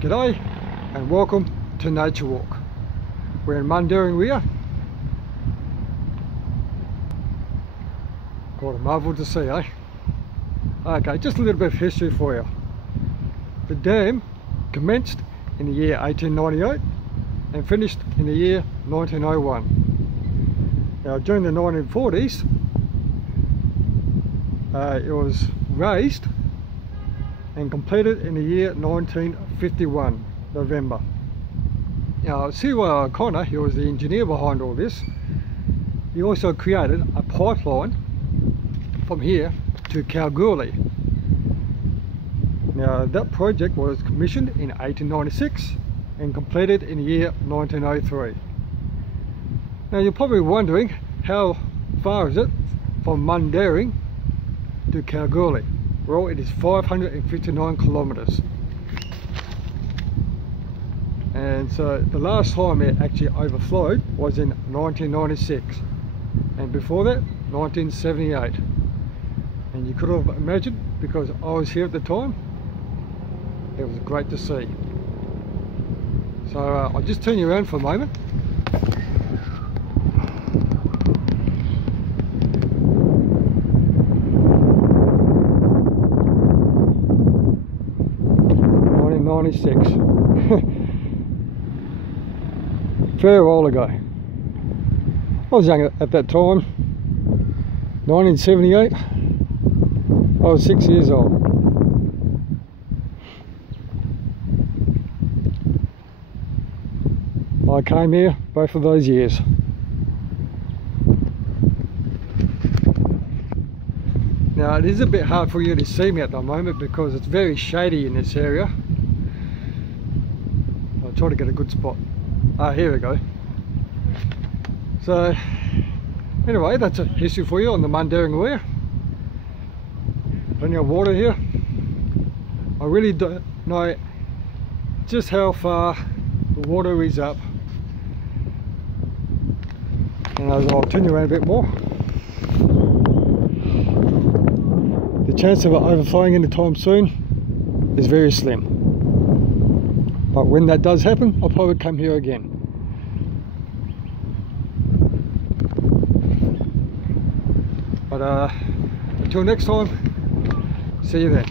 G'day and welcome to Nature Walk. We're in Mundaring Weir. Quite a marvel to see, eh? Okay, just a little bit of history for you. The dam commenced in the year 1898 and finished in the year 1901. Now during the 1940s it was raised and completed in the year 1951, November. Now Sue O'Connor, he was the engineer behind all this. He also created a pipeline from here to Kalgoorlie. Now that project was commissioned in 1896 and completed in the year 1903. Now you're probably wondering, how far is it from Mundaring to Kalgoorlie? Well, it is 559 kilometres. And so the last time it actually overflowed was in 1996, and before that 1978. And you could have imagined, because I was here at the time, it was great to see. So I'll just turn you around for a moment. Fair while ago. I was young at that time. 1978. I was 6 years old. I came here both of those years. Now it is a bit hard for you to see me at the moment because it's very shady in this area. I'll try to get a good spot. Here we go. So anyway, that's a history for you on the Mundaring Weir. Plenty of water here. I really don't know just how far the water is up, and I'll turn you around a bit more. The chance of it overflowing anytime soon is very slim, but when that does happen, I'll probably come here again. But until next time, see you then.